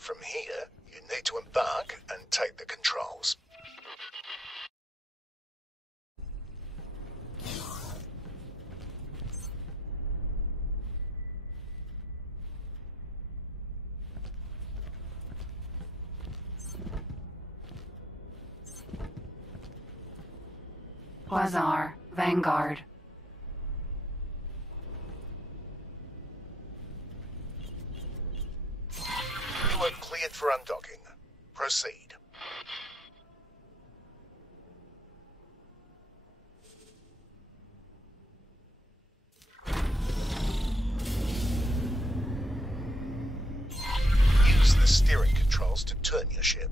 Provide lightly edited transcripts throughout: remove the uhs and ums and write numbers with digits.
From here, you need to embark and take the controls. Quasar, Vanguard. You are cleared for undocking. Proceed. Use the steering controls to turn your ship.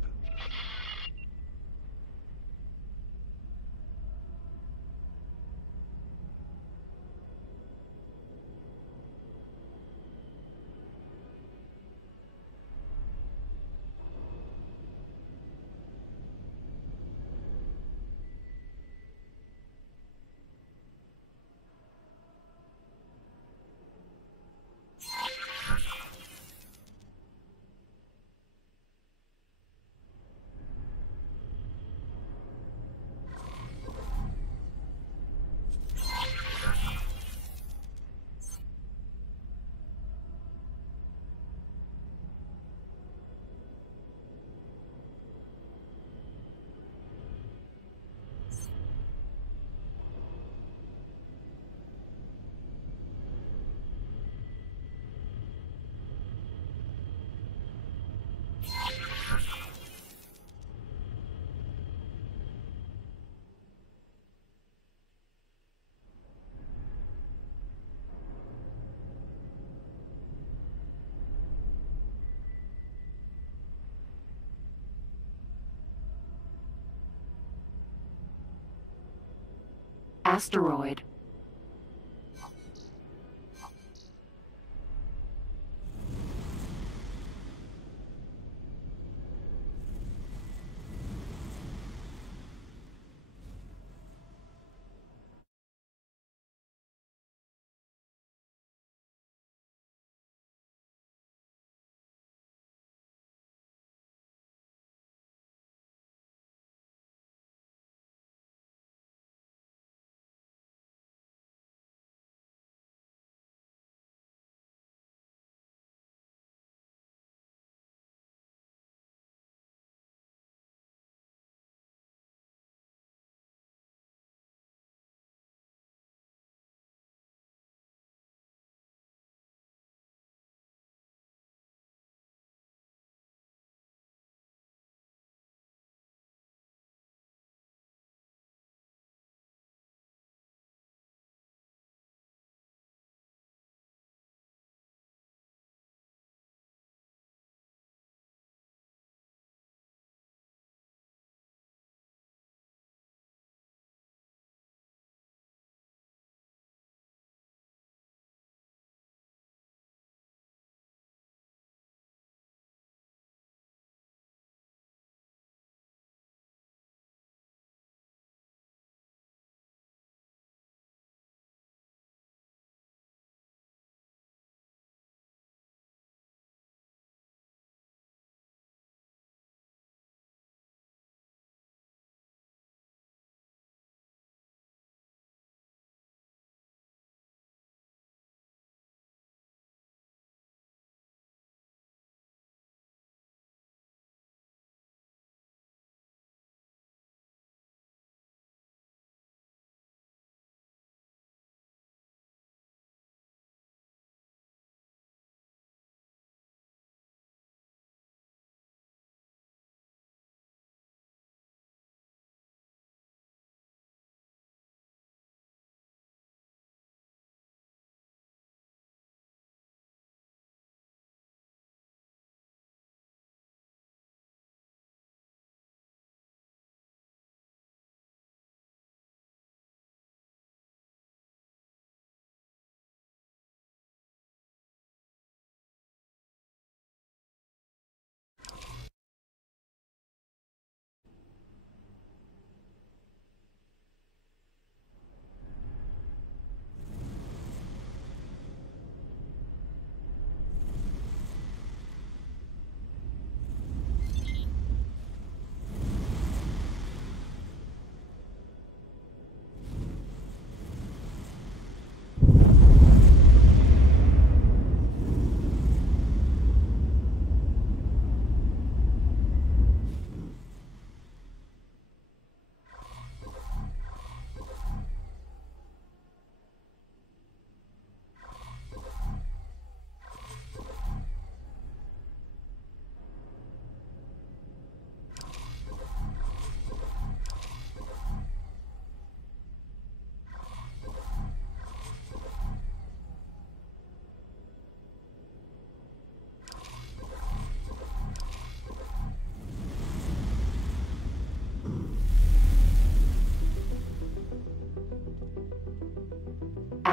Asteroid.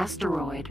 Asteroid.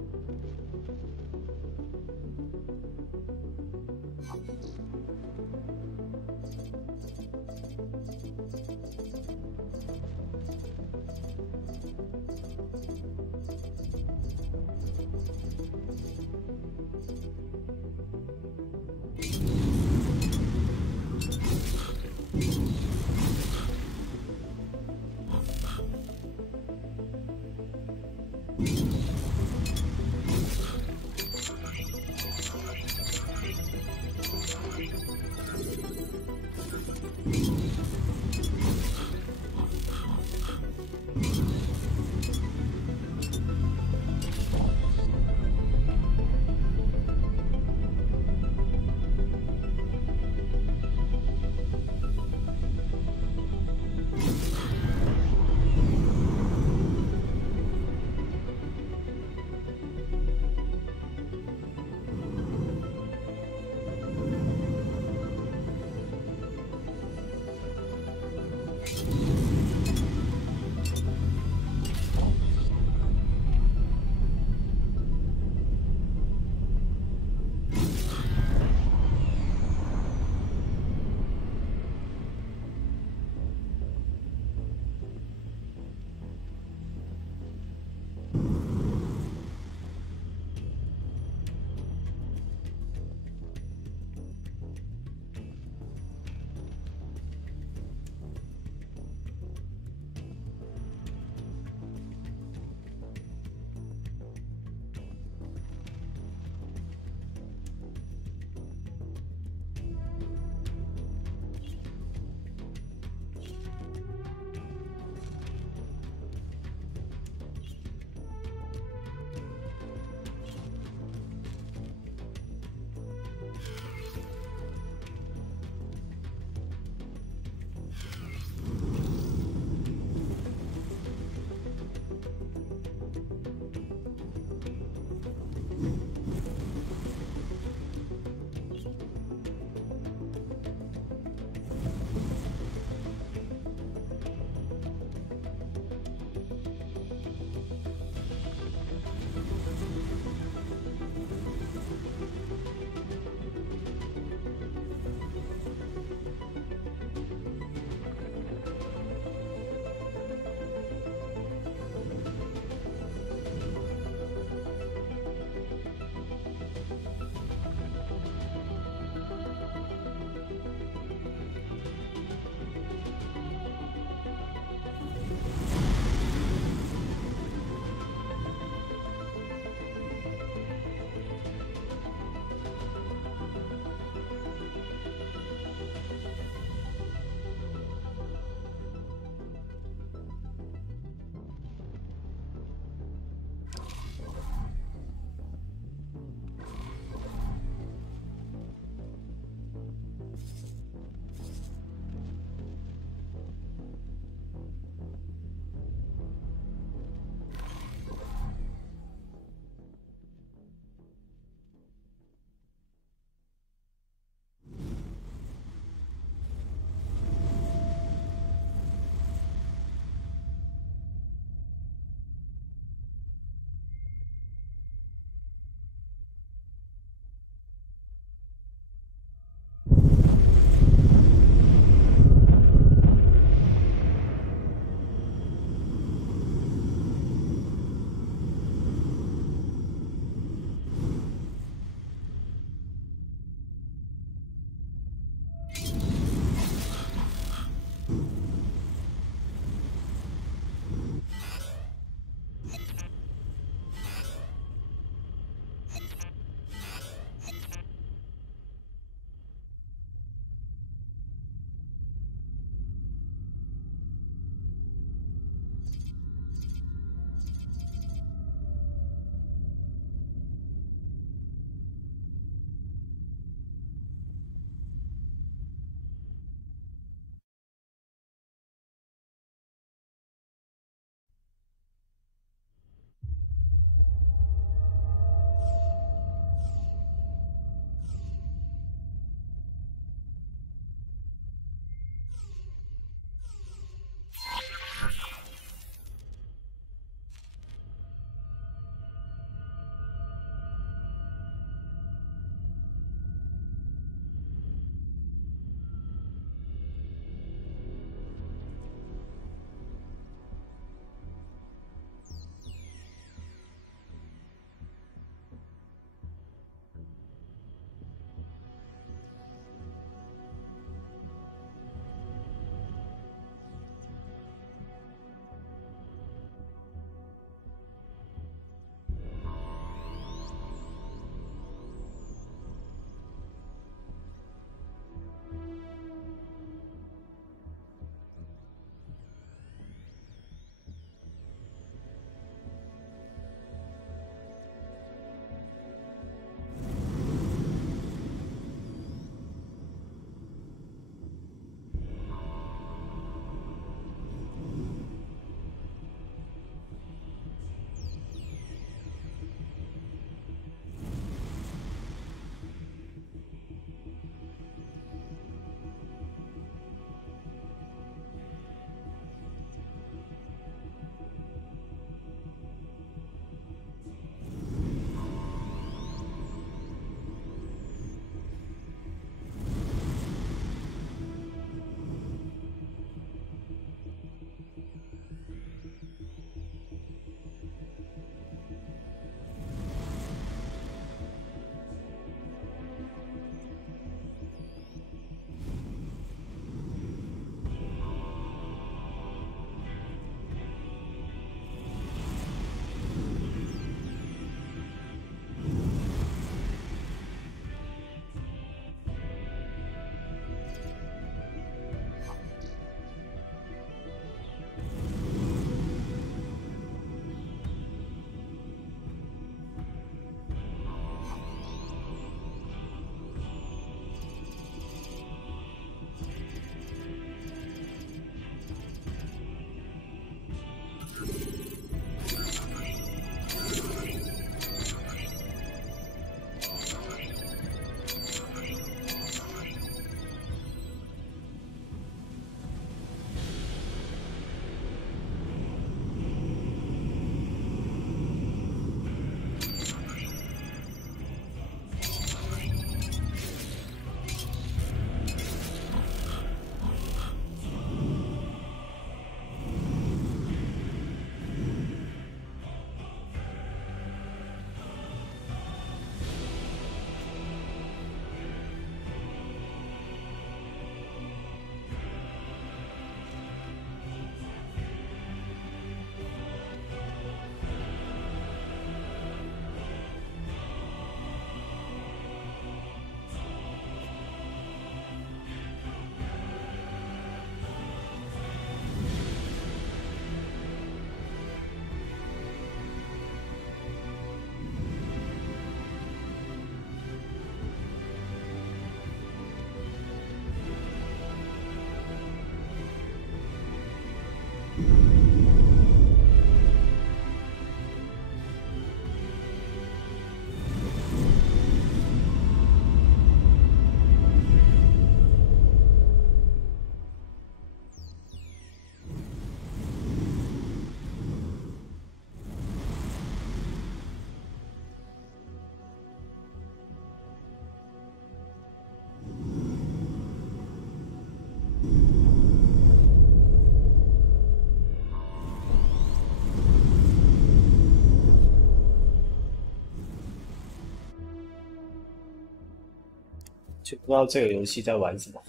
就不知道这个游戏在玩什么。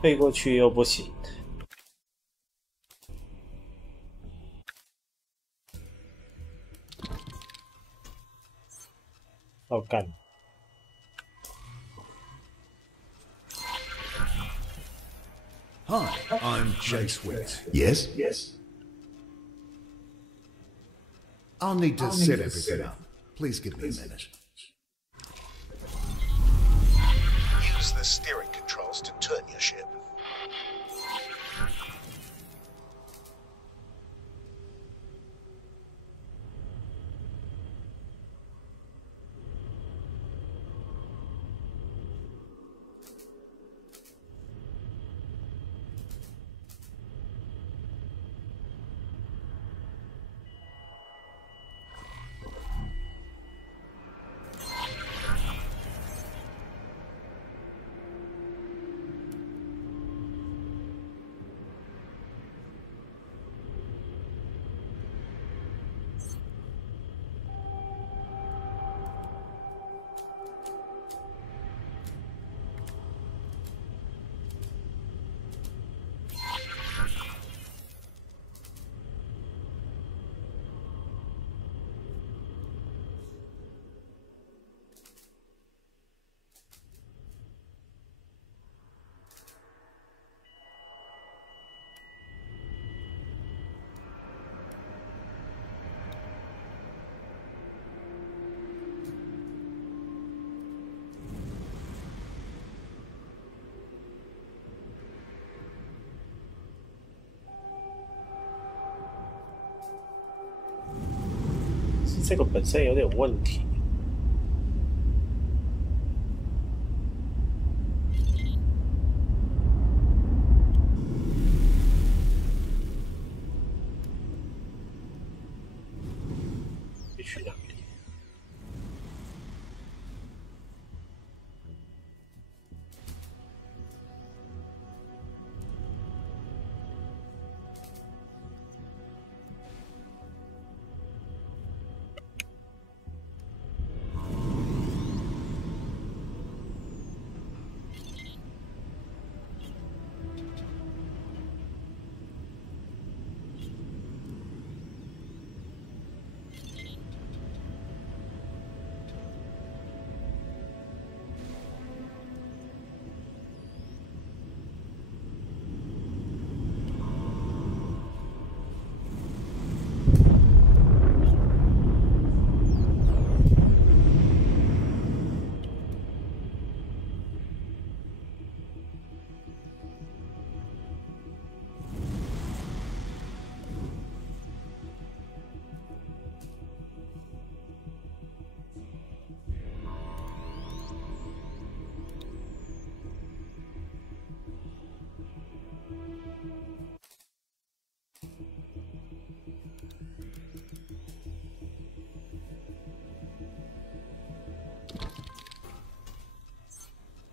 飞过去又不行。好干。Hi, I'm Chase Witt. Yes? Yes. I'll need to set everything up. Please give me a minute. Use the steering controls to turn your ship.这个本身有点问题。必须哪里？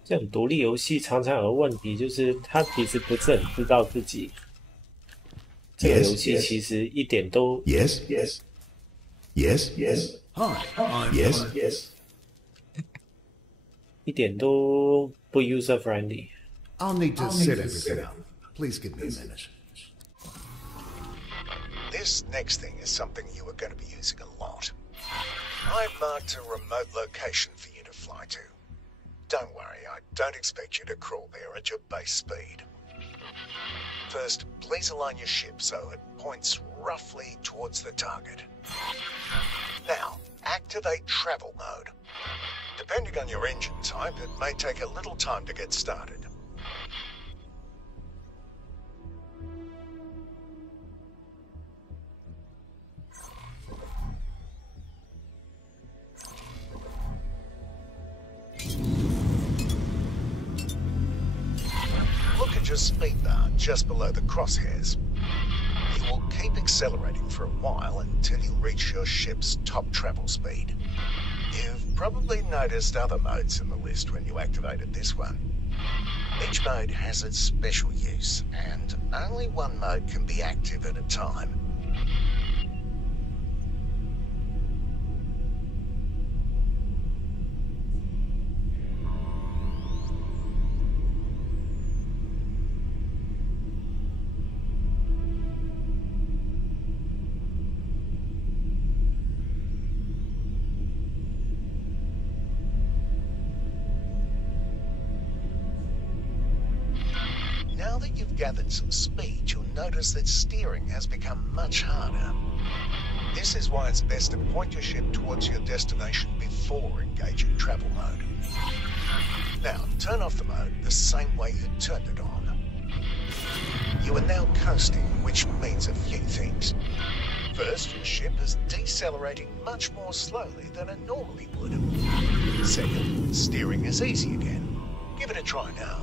这种独立游戏常常有个问题，就是他其实不是很知道自己这个游戏其实一点都 Yes? Yes? Yes? Yes? Hi, I'm Yes? Yes. 一点都不 user friendly。 I'll need to set everything up. Please give me a minute. This next thing is something you are going to be using a lot. I've marked a remote location for you to fly to. Don't worry, I don't expect you to crawl there at your base speed. First, please align your ship so it points roughly towards the target. Now, activate travel mode. Depending on your engine type, it may take a little time to get started. Look at your speed bar just below the crosshairs. You will keep accelerating for a while until you reach your ship's top travel speed. You've probably noticed other modes in the list when you activated this one. Each mode has its special use, and only one mode can be active at a time. Now that you've gathered some speed, you'll notice that steering has become much harder. This is why it's best to point your ship towards your destination before engaging travel mode. Now, turn off the mode the same way you turned it on. You are now coasting, which means a few things. First, your ship is decelerating much more slowly than it normally would. Second, steering is easy again. Give it a try now.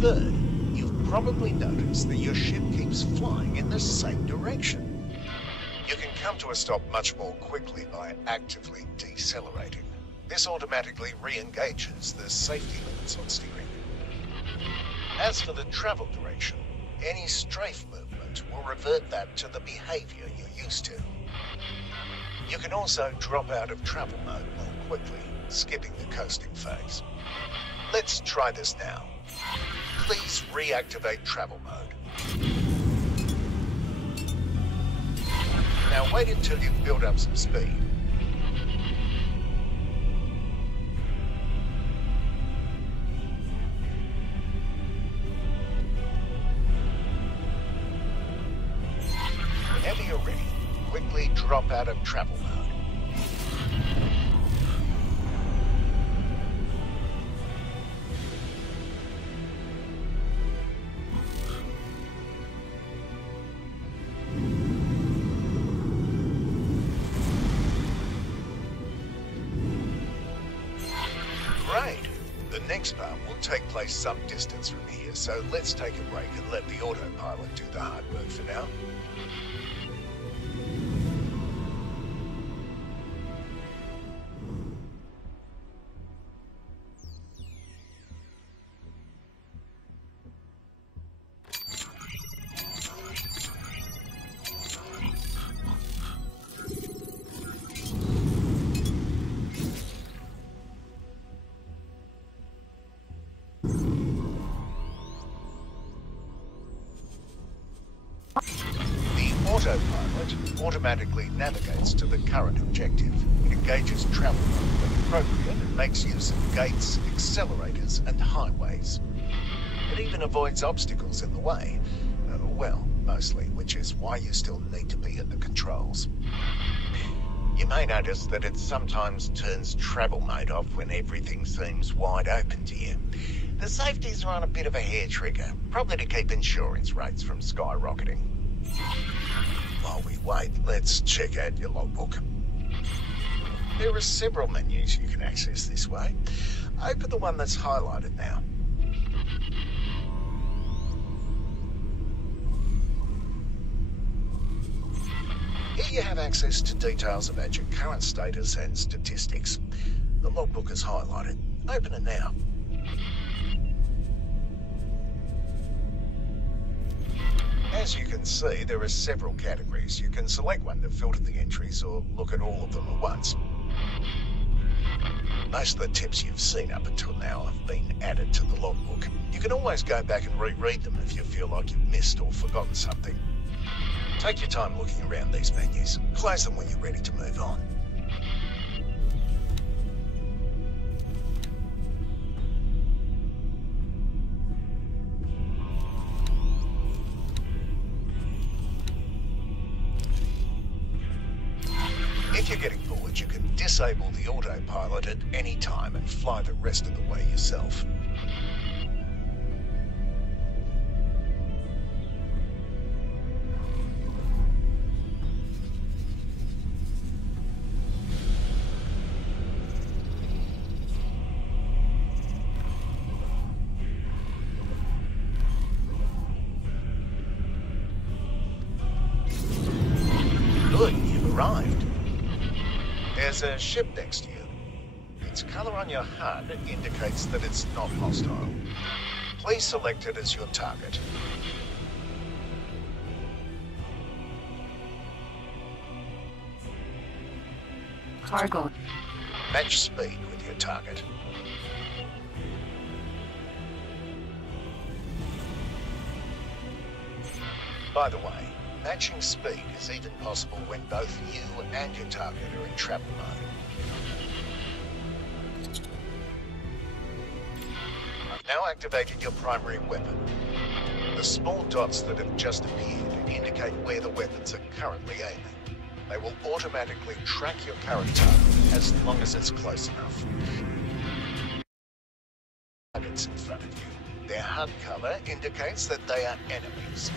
Third, you've probably noticed that your ship keeps flying in the same direction. You can come to a stop much more quickly by actively decelerating. This automatically re-engages the safety limits on steering. As for the travel direction, any strafe movement will revert that to the behavior you're used to. You can also drop out of travel mode more quickly, skipping the coasting phase. Let's try this now. Please reactivate travel mode. Now wait until you've built up some speed. Whenever you're ready, quickly drop out of travel mode. Great. The next part will take place some distance from here, so let's take a break and let the autopilot do the hard work for now. Autopilot automatically navigates to the current objective. It engages travel mode when appropriate and makes use of gates, accelerators, and highways. It even avoids obstacles in the way. Well, mostly, which is why you still need to be at the controls. You may notice that it sometimes turns travel mode off when everything seems wide open to you. The safeties are on a bit of a hair trigger, probably to keep insurance rates from skyrocketing. While we wait, let's check out your logbook. There are several menus you can access this way. Open the one that's highlighted now. Here you have access to details about your current status and statistics. The logbook is highlighted. Open it now. As you can see, there are several categories. You can select one to filter the entries or look at all of them at once. Most of the tips you've seen up until now have been added to the logbook. You can always go back and reread them if you feel like you've missed or forgotten something. Take your time looking around these menus. Close them when you're ready to move on. If you're getting bored, you can disable the autopilot at any time and fly the rest of the way yourself. There's a ship next to you. Its color on your HUD indicates that it's not hostile. Please select it as your target. Cargo. Match speed with your target. By the way, matching speed is even possible when both you and your target are in trap mode. I've now activated your primary weapon. The small dots that have just appeared indicate where the weapons are currently aiming. They will automatically track your current target as long as it's close enough. Targets in front of you. Their HUD color indicates that they are enemies.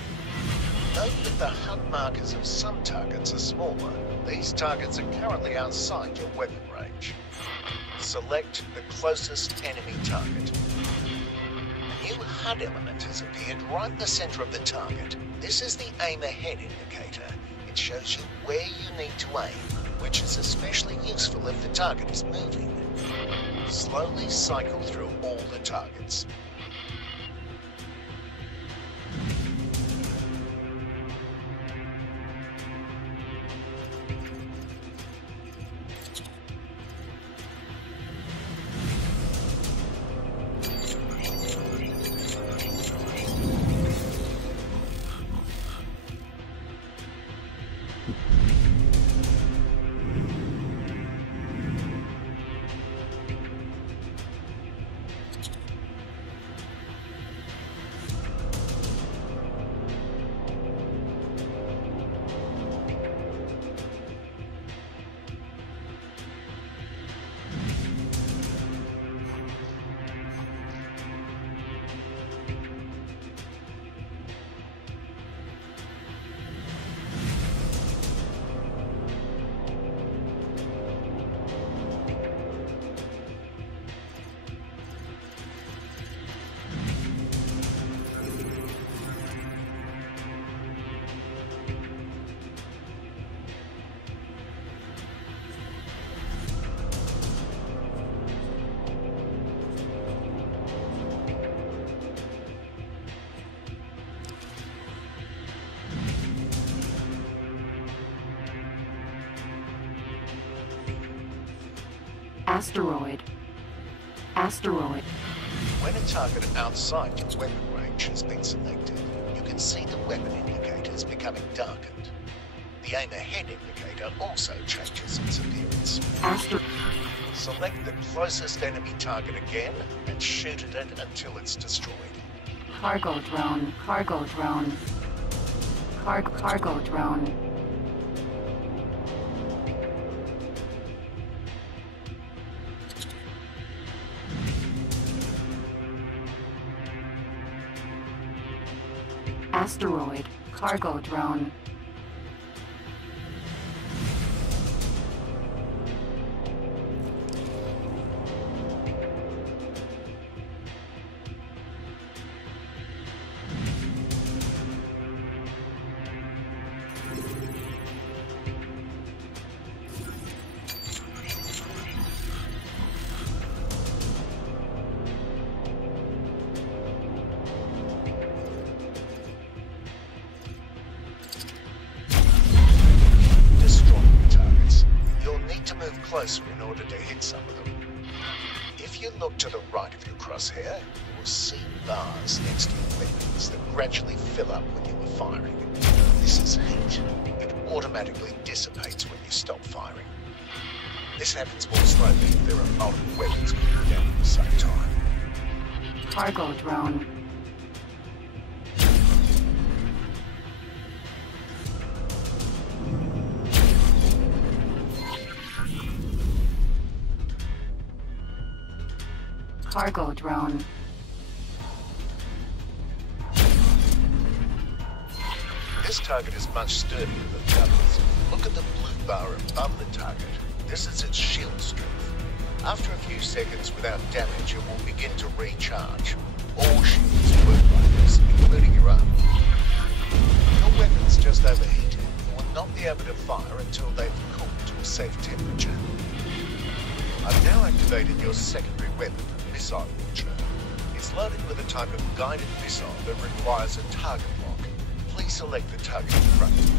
Note that the HUD markers of some targets are smaller. These targets are currently outside your weapon range. Select the closest enemy target. A new HUD element has appeared right in the center of the target. This is the aim ahead indicator. It shows you where you need to aim, which is especially useful if the target is moving. Slowly cycle through all the targets. Asteroid. Asteroid. When a target outside your weapon range has been selected, you can see the weapon indicators becoming darkened. The aim ahead indicator also changes its appearance. Select the closest enemy target again and shoot at it until it's destroyed. Cargo drone. Cargo drone. Cargo drone. Asteroid. Cargo drone. Closer in order to hit some of them. If you look to the right of your crosshair, you will see bars next to your weapons that gradually fill up when you are firing. This is heat. It automatically dissipates when you stop firing. This happens more slowly if there are multiple weapons going down at the same time. Cargo drone. Cargo drone. This target is much sturdier than the others. Look at the blue bar above the target. This is its shield strength. After a few seconds without damage, it will begin to recharge. All shields work like this, including your own. Your weapons just overheated. You will not be able to fire until they've cooled to a safe temperature. activated your secondary weapon, missile launcher. It's loaded with a type of guided missile that requires a target lock. Please select the target in front of you.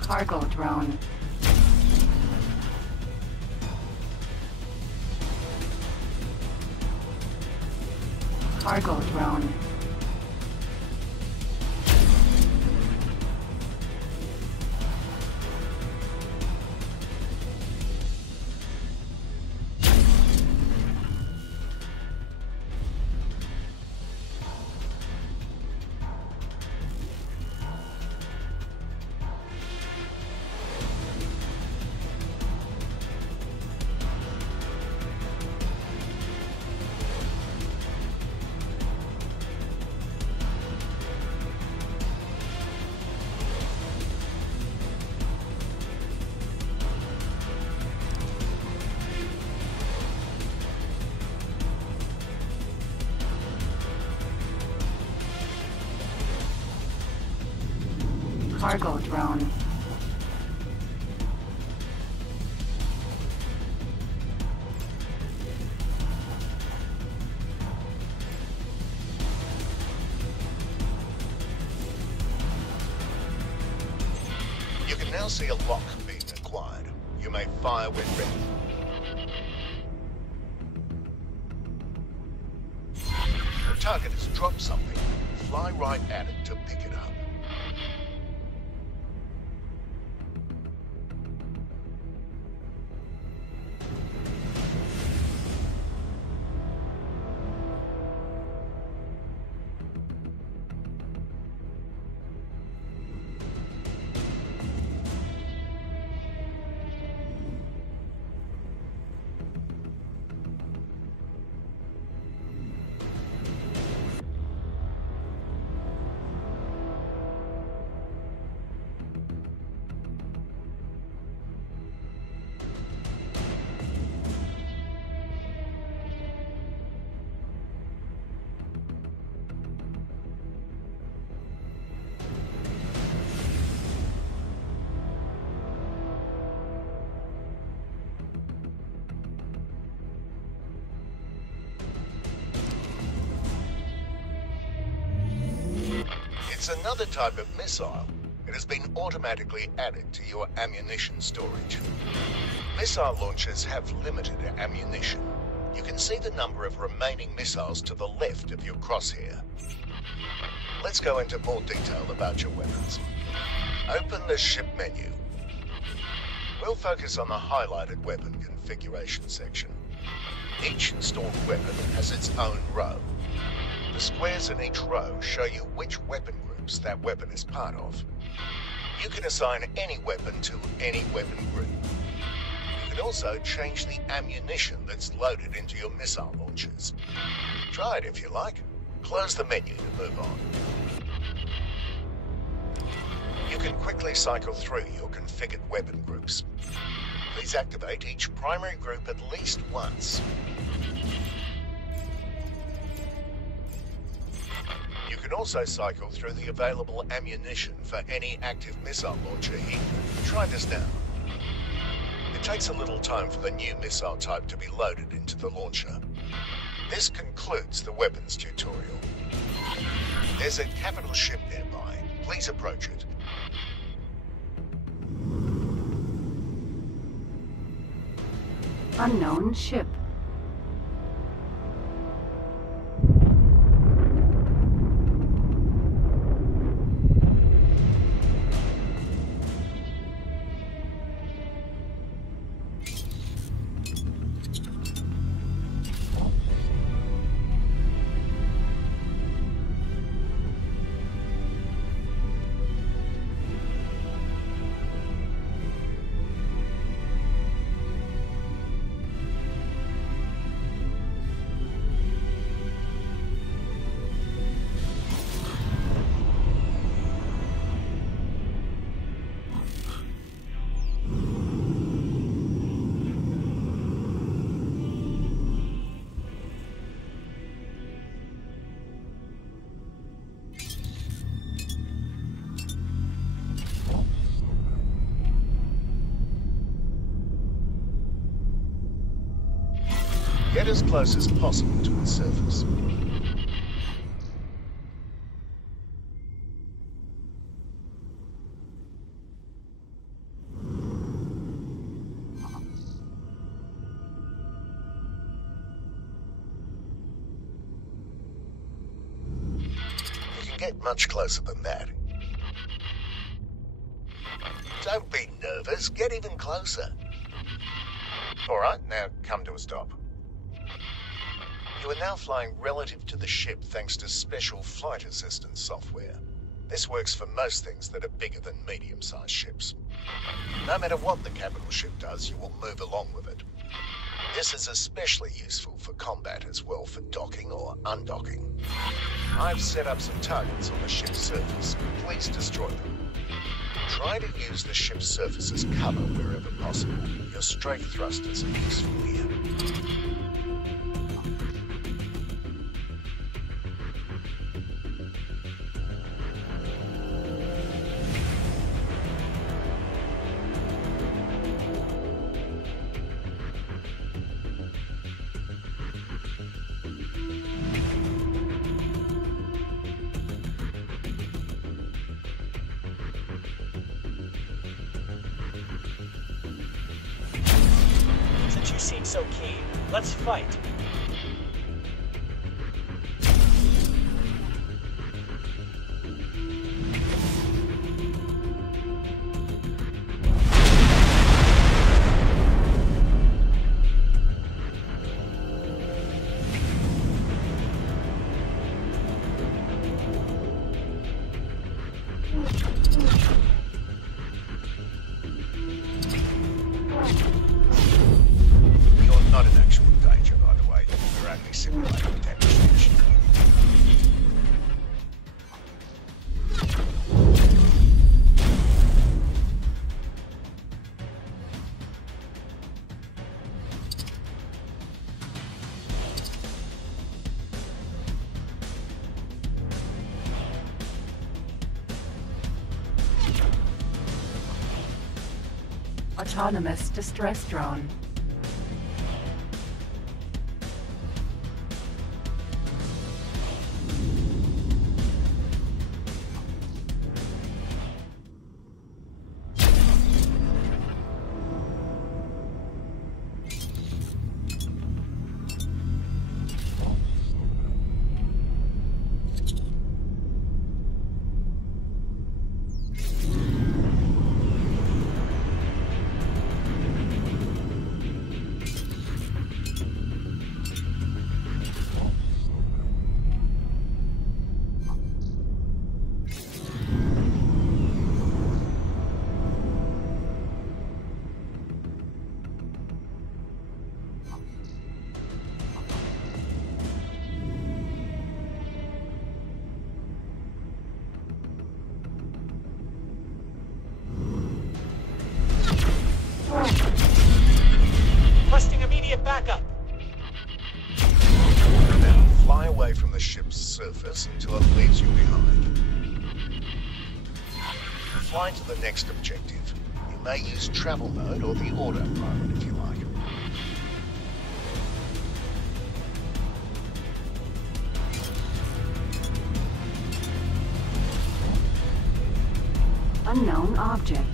Cargo drone. Cargo drone. Cargo drone. You can now see a lock being acquired. You may fire when ready. The target has dropped something. Fly right at it to pick it up. It's another type of missile. It has been automatically added to your ammunition storage. Missile launchers have limited ammunition. You can see the number of remaining missiles to the left of your crosshair. Let's go into more detail about your weapons. Open the ship menu. We'll focus on the highlighted weapon configuration section. Each installed weapon has its own row. The squares in each row show you which weapon groups that weapon is part of. You can assign any weapon to any weapon group. You can also change the ammunition that's loaded into your missile launchers. Try it if you like. Close the menu to move on. You can quickly cycle through your configured weapon groups. Please activate each primary group at least once. You can also cycle through the available ammunition for any active missile launcher here. Try this now. It takes a little time for the new missile type to be loaded into the launcher. This concludes the weapons tutorial. There's a capital ship nearby. Please approach it. Unknown ship. Get as close as possible to the surface. You can get much closer than that. Don't be nervous, get even closer. Alright, now come to a stop. You are now flying relative to the ship thanks to special flight assistance software. This works for most things that are bigger than medium-sized ships. No matter what the capital ship does, you will move along with it. This is especially useful for combat as well for docking or undocking. I've set up some targets on the ship's surface. Please destroy them. Try to use the ship's surface as cover wherever possible. Your strafe thrusters are useful here. Since you seem so keen, let's fight. You're not in actual danger, by the way. We're only simulating demonstration. Autonomous distress drone. Requesting immediate backup. Now fly away from the ship's surface until it leaves you behind. Fly to the next objective. You may use travel mode or the autopilot if you like. Unknown object.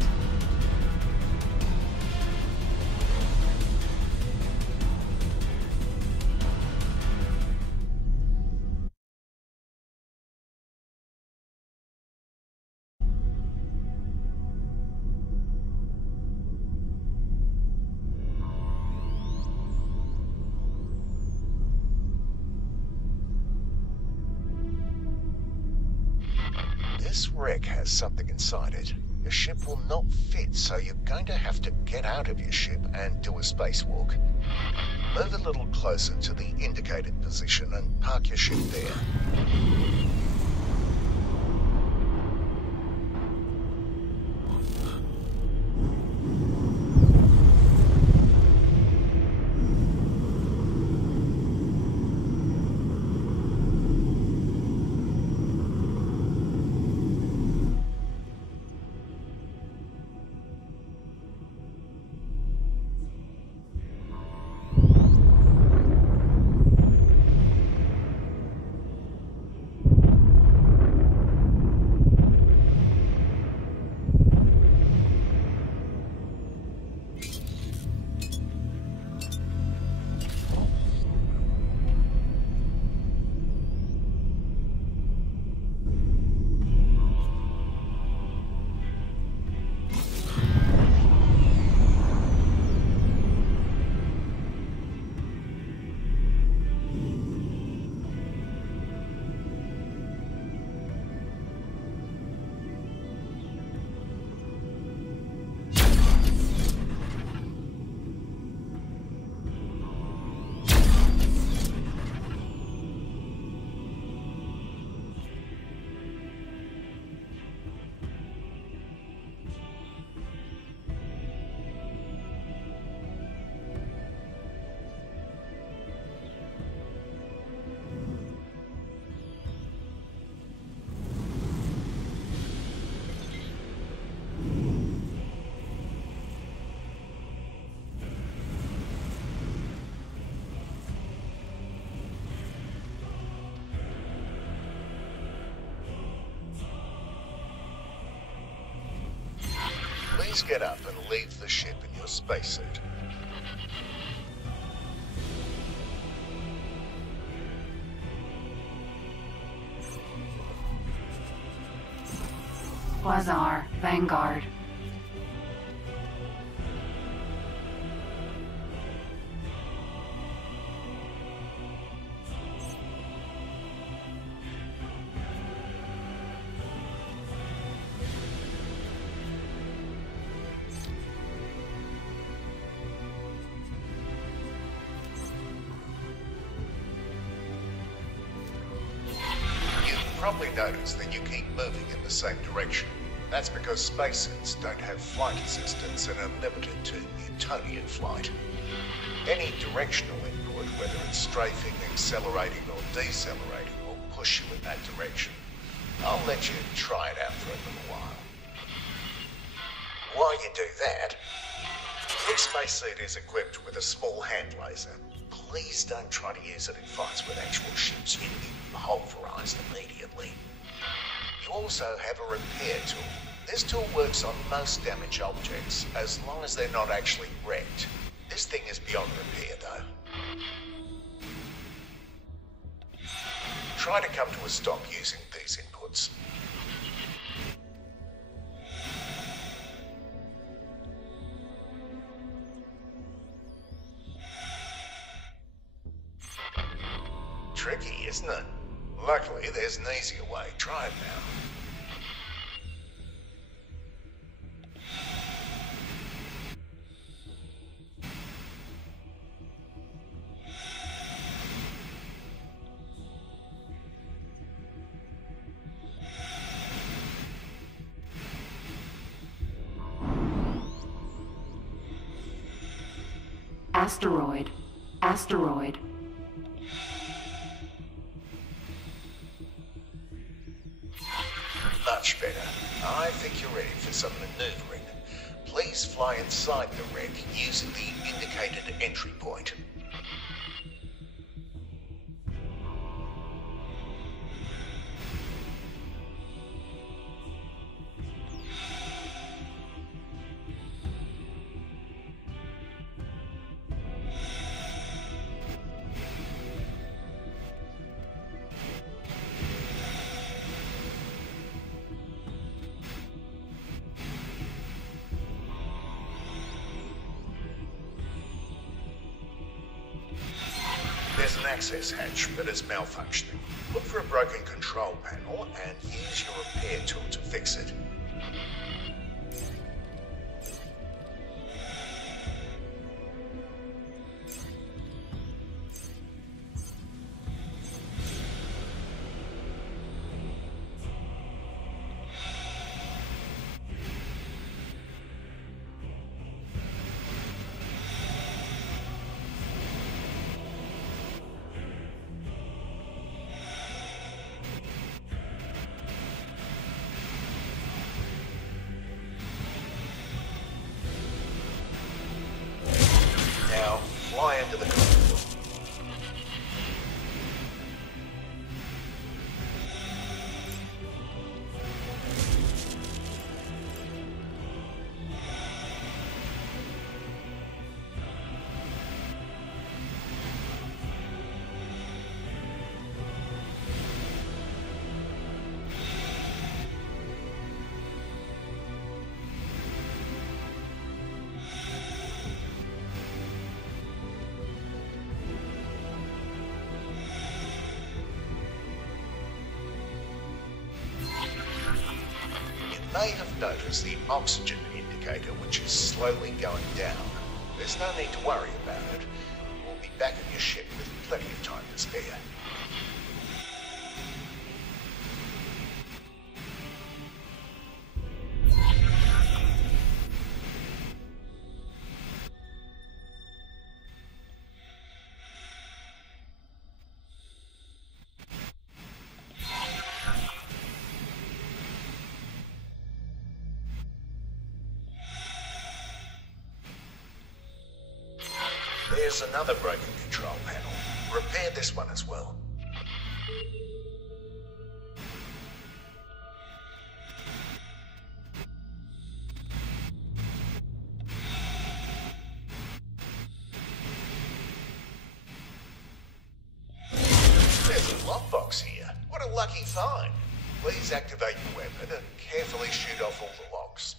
This wreck has something inside it. Your ship will not fit, so you're going to have to get out of your ship and do a spacewalk. Move a little closer to the indicated position and park your ship there. get up and leave the ship in your spacesuit. Quasar, Vanguard. Probably noticed that you keep moving in the same direction. That's because spacesuits don't have flight assistance and are limited to Newtonian flight. Any directional input, whether it's strafing, accelerating or decelerating, will push you in that direction. I'll let you try it out for a little while. While you do that, your spacesuit is equipped with a small hand laser. Please don't try to use it in fights with actual ships. You'll be pulverized immediately. You also have a repair tool. This tool works on most damaged objects, as long as they're not actually wrecked. This thing is beyond repair, though. Try to come to a stop using these inputs. Tricky, isn't it? Luckily, there's an easier way. Try it now. Asteroid. Asteroid. Much better. I think you're ready for some maneuvering. Please fly inside the wreck using the indicated entry point. There's an access hatch, but it's malfunctioning. Look for a broken control panel and use your repair tool to fix it. Now, fly into the corridor. You may have noticed the oxygen indicator, which is slowly going down. There's no need to worry about it. We'll be back at your ship with plenty of time to spare. There's another broken control panel. Repair this one as well. box here. What a lucky find. Please activate your weapon and carefully shoot off all the locks.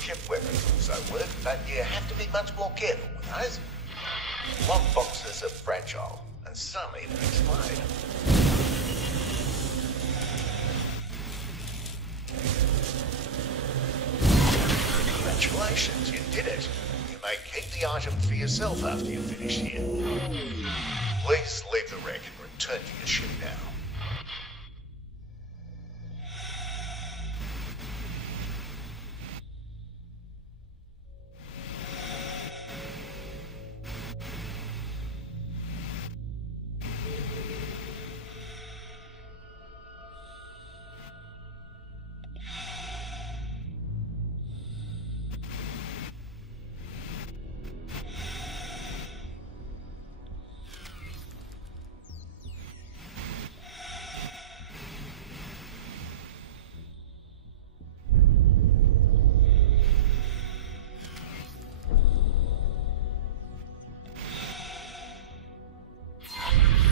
Chip weapons also work, but you have to be much more careful with those. Lock boxes are fragile, and some even explode. Congratulations, you did it. You may keep the item for yourself after you finish here. Please leave the wreck and return to your ship now.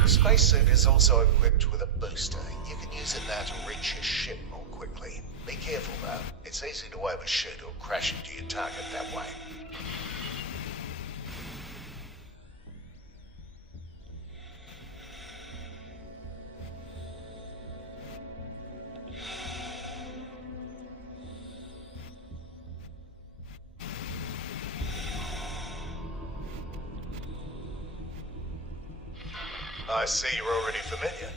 The spacesuit is also equipped with a booster. You can use it now to reach your ship more quickly. Be careful though, it's easy to overshoot or crash into your target that way. I see you're already familiar.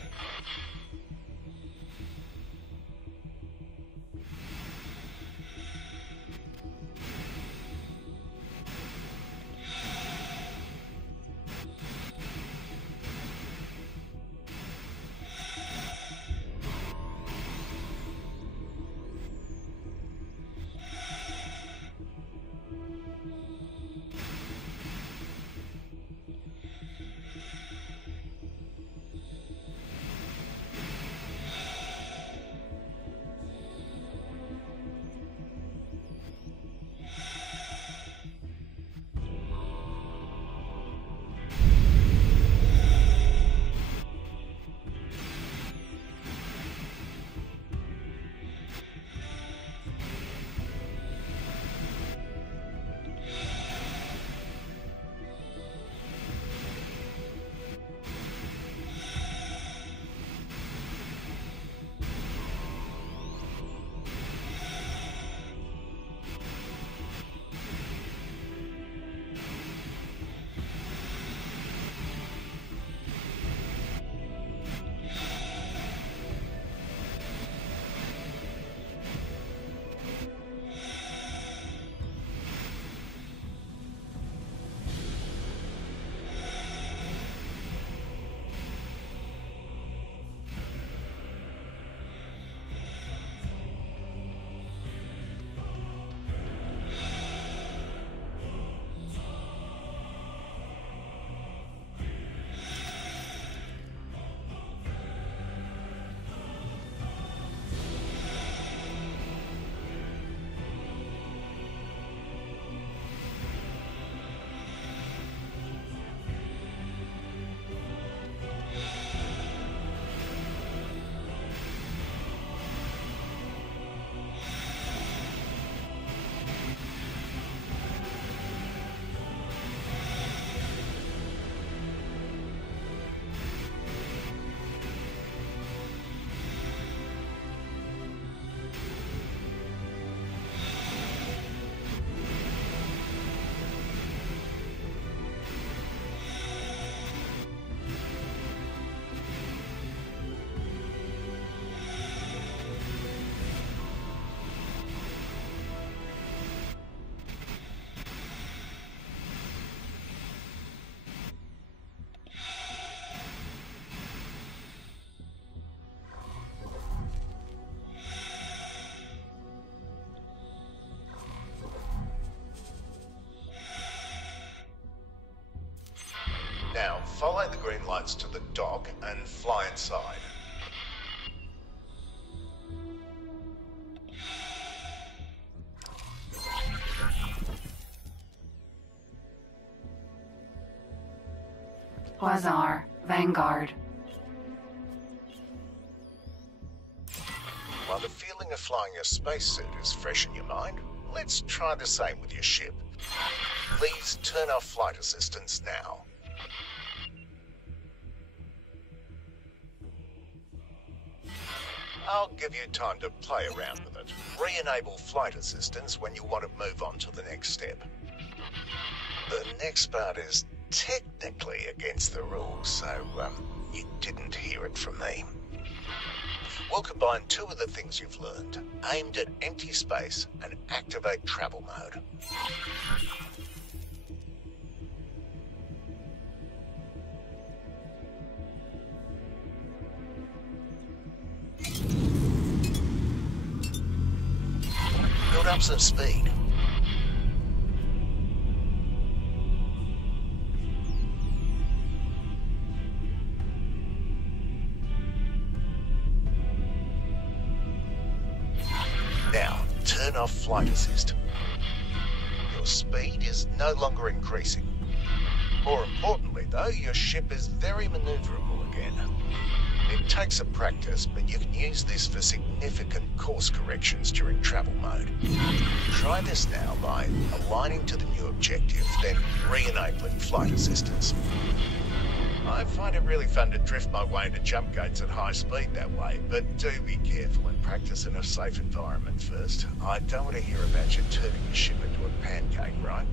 Now, follow the green lights to the dock and fly inside. Quasar, Vanguard. While the feeling of flying a spacesuit is fresh in your mind, let's try the same with your ship. Please turn off flight assistance now. I'll give you time to play around with it. Re-enable flight assistance when you want to move on to the next step. The next part is technically against the rules, so you didn't hear it from me. We'll combine two of the things you've learned, aimed at empty space, and activate travel mode. Build up some speed. Now, turn off flight assist. Your speed is no longer increasing. More importantly, though, your ship is very maneuverable again. It takes some practice, but you can use this for significant course corrections during travel mode. Try this now by aligning to the new objective, then re-enabling flight assistance. I find it really fun to drift my way into jump gates at high speed that way, but do be careful and practice in a safe environment first. I don't want to hear about you turning your ship into a pancake, right?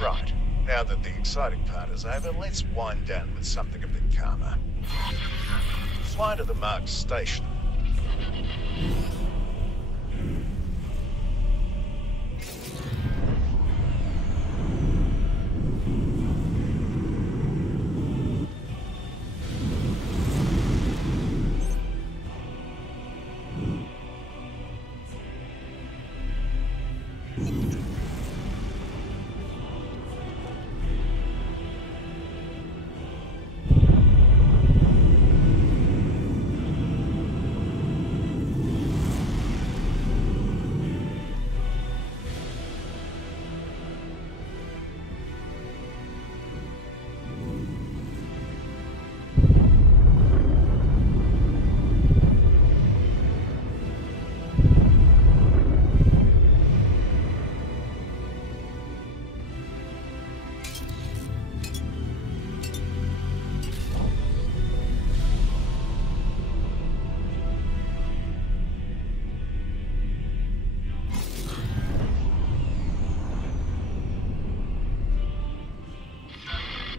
Right, now that the exciting part is over, let's wind down with something a bit calmer. Fly to the marked station.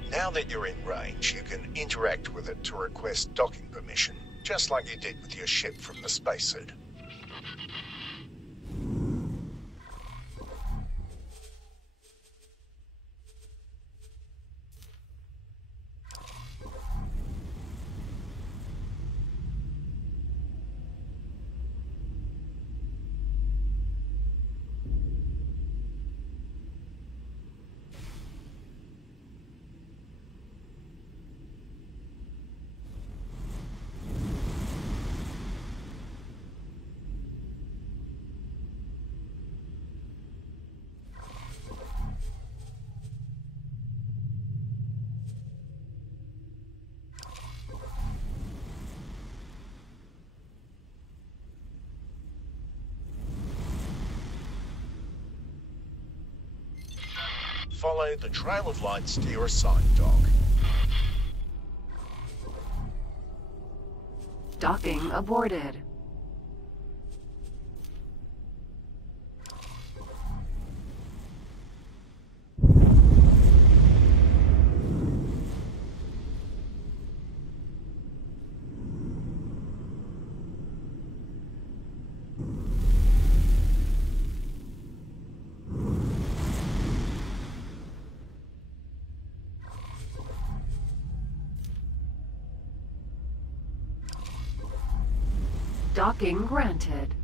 Now that you're in range, you can interact with it to request docking permission, just like you did with your ship from the spacesuit. Follow the trail of lights to your assigned dock. Docking aborted. Docking granted.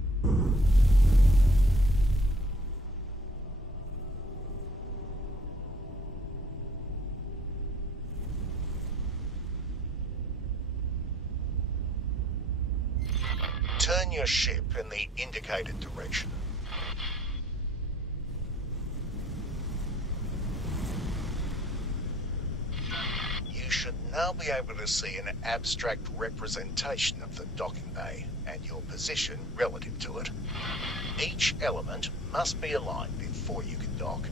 Turn your ship in the indicated direction. You should they'll be able to see an abstract representation of the docking bay and your position relative to it. Each element must be aligned before you can dock.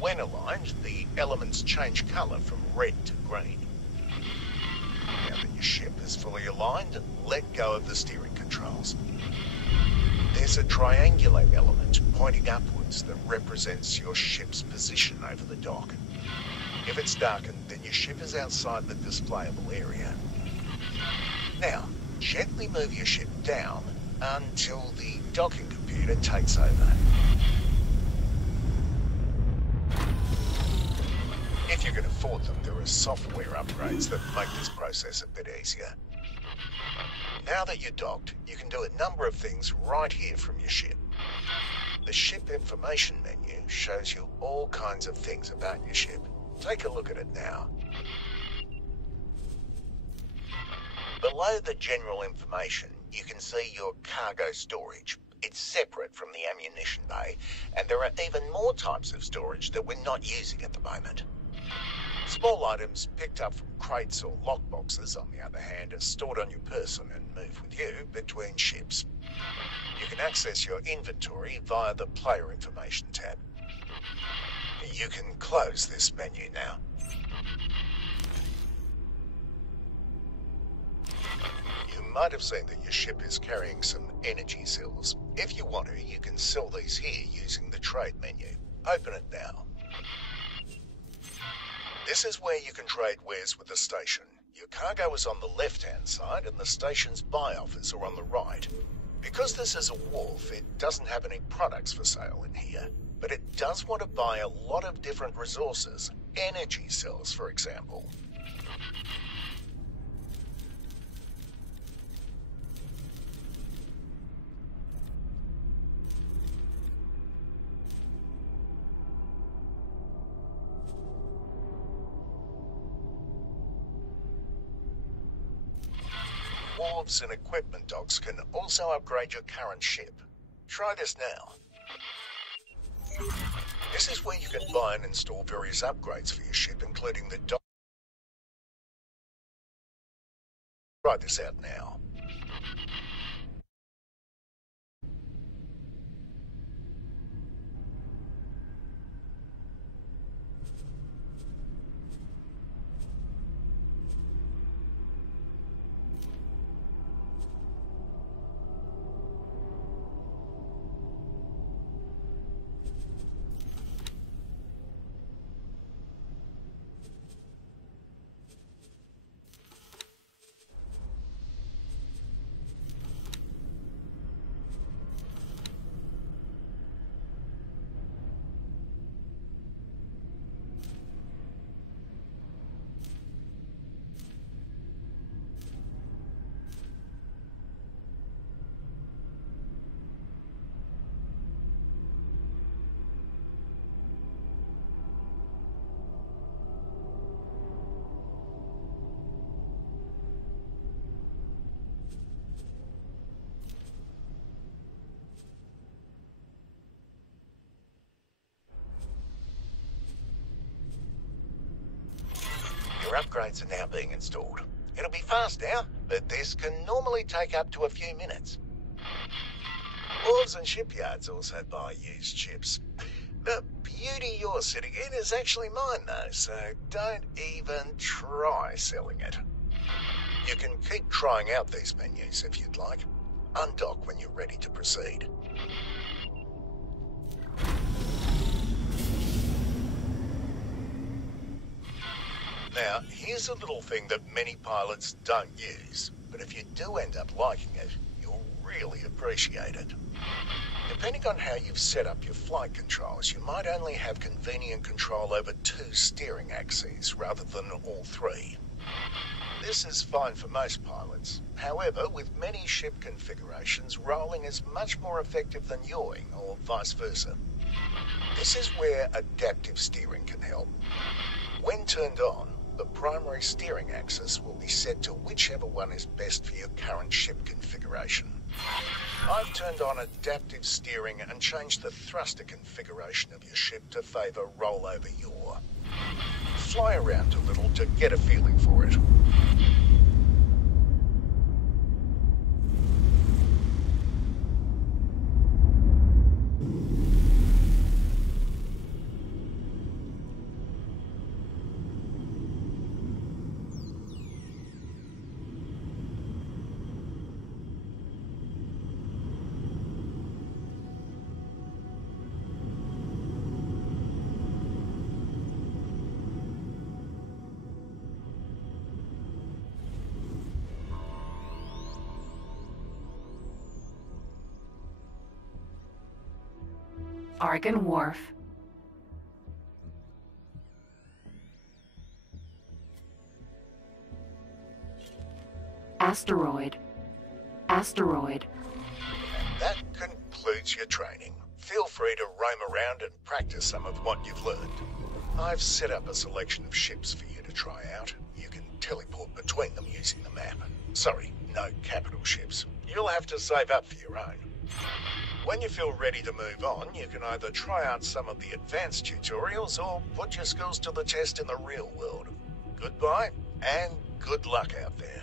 When aligned, the elements change colour from red to green. Now that your ship is fully aligned, let go of the steering controls. There's a triangulate element pointing upwards that represents your ship's position over the dock. If it's darkened, then your ship is outside the displayable area. Now, gently move your ship down until the docking computer takes over. If you can afford them, there are software upgrades that make this process a bit easier. Now that you're docked, you can do a number of things right here from your ship. The ship information menu shows you all kinds of things about your ship. Take a look at it now. Below the general information, you can see your cargo storage. It's separate from the ammunition bay, and there are even more types of storage that we're not using at the moment. Small items picked up from crates or lockboxes, on the other hand, are stored on your person and move with you between ships. You can access your inventory via the Player Information tab. You can close this menu now. You might have seen that your ship is carrying some energy cells. If you want to, you can sell these here using the trade menu. Open it now. This is where you can trade wares with the station. Your cargo is on the left-hand side and the station's buy offers are on the right. Because this is a wharf, it doesn't have any products for sale in here, but it does want to buy a lot of different resources. Energy cells, for example. Wharves and equipment docks can also upgrade your current ship. Try this now. This is where you can buy and install various upgrades for your ship, including the dock. Try this out now. Your upgrades are now being installed. It'll be fast now, but this can normally take up to a few minutes. Wharves and shipyards also buy used ships. The beauty you're sitting in is actually mine though, so don't even try selling it. You can keep trying out these menus if you'd like. Undock when you're ready to proceed. Now, here's a little thing that many pilots don't use, but if you do end up liking it, you'll really appreciate it. Depending on how you've set up your flight controls, you might only have convenient control over 2 steering axes rather than all 3. This is fine for most pilots. However, with many ship configurations, rolling is much more effective than yawing, or vice versa. This is where adaptive steering can help. When turned on, the primary steering axis will be set to whichever one is best for your current ship configuration. I've turned on adaptive steering and changed the thruster configuration of your ship to favour rollover yaw. fly around a little to get a feeling for it. Argon Wharf. Asteroid. Asteroid. That concludes your training. Feel free to roam around and practice some of what you've learned. I've set up a selection of ships for you to try out. You can teleport between them using the map. Sorry, no capital ships. You'll have to save up for your own. When you feel ready to move on, you can either try out some of the advanced tutorials or put your skills to the test in the real world. Goodbye, and good luck out there.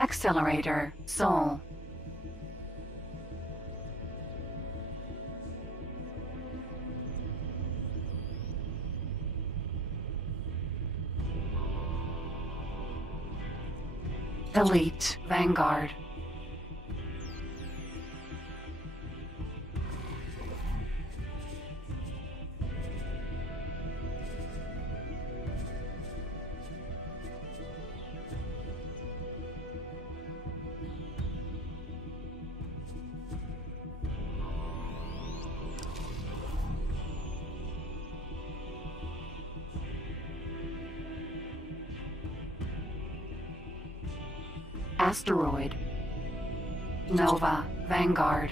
Accelerator. Sol. Elite. Vanguard. Asteroid. Nova. Vanguard.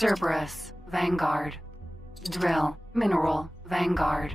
Cerberus. Vanguard. Drill. Mineral. Vanguard.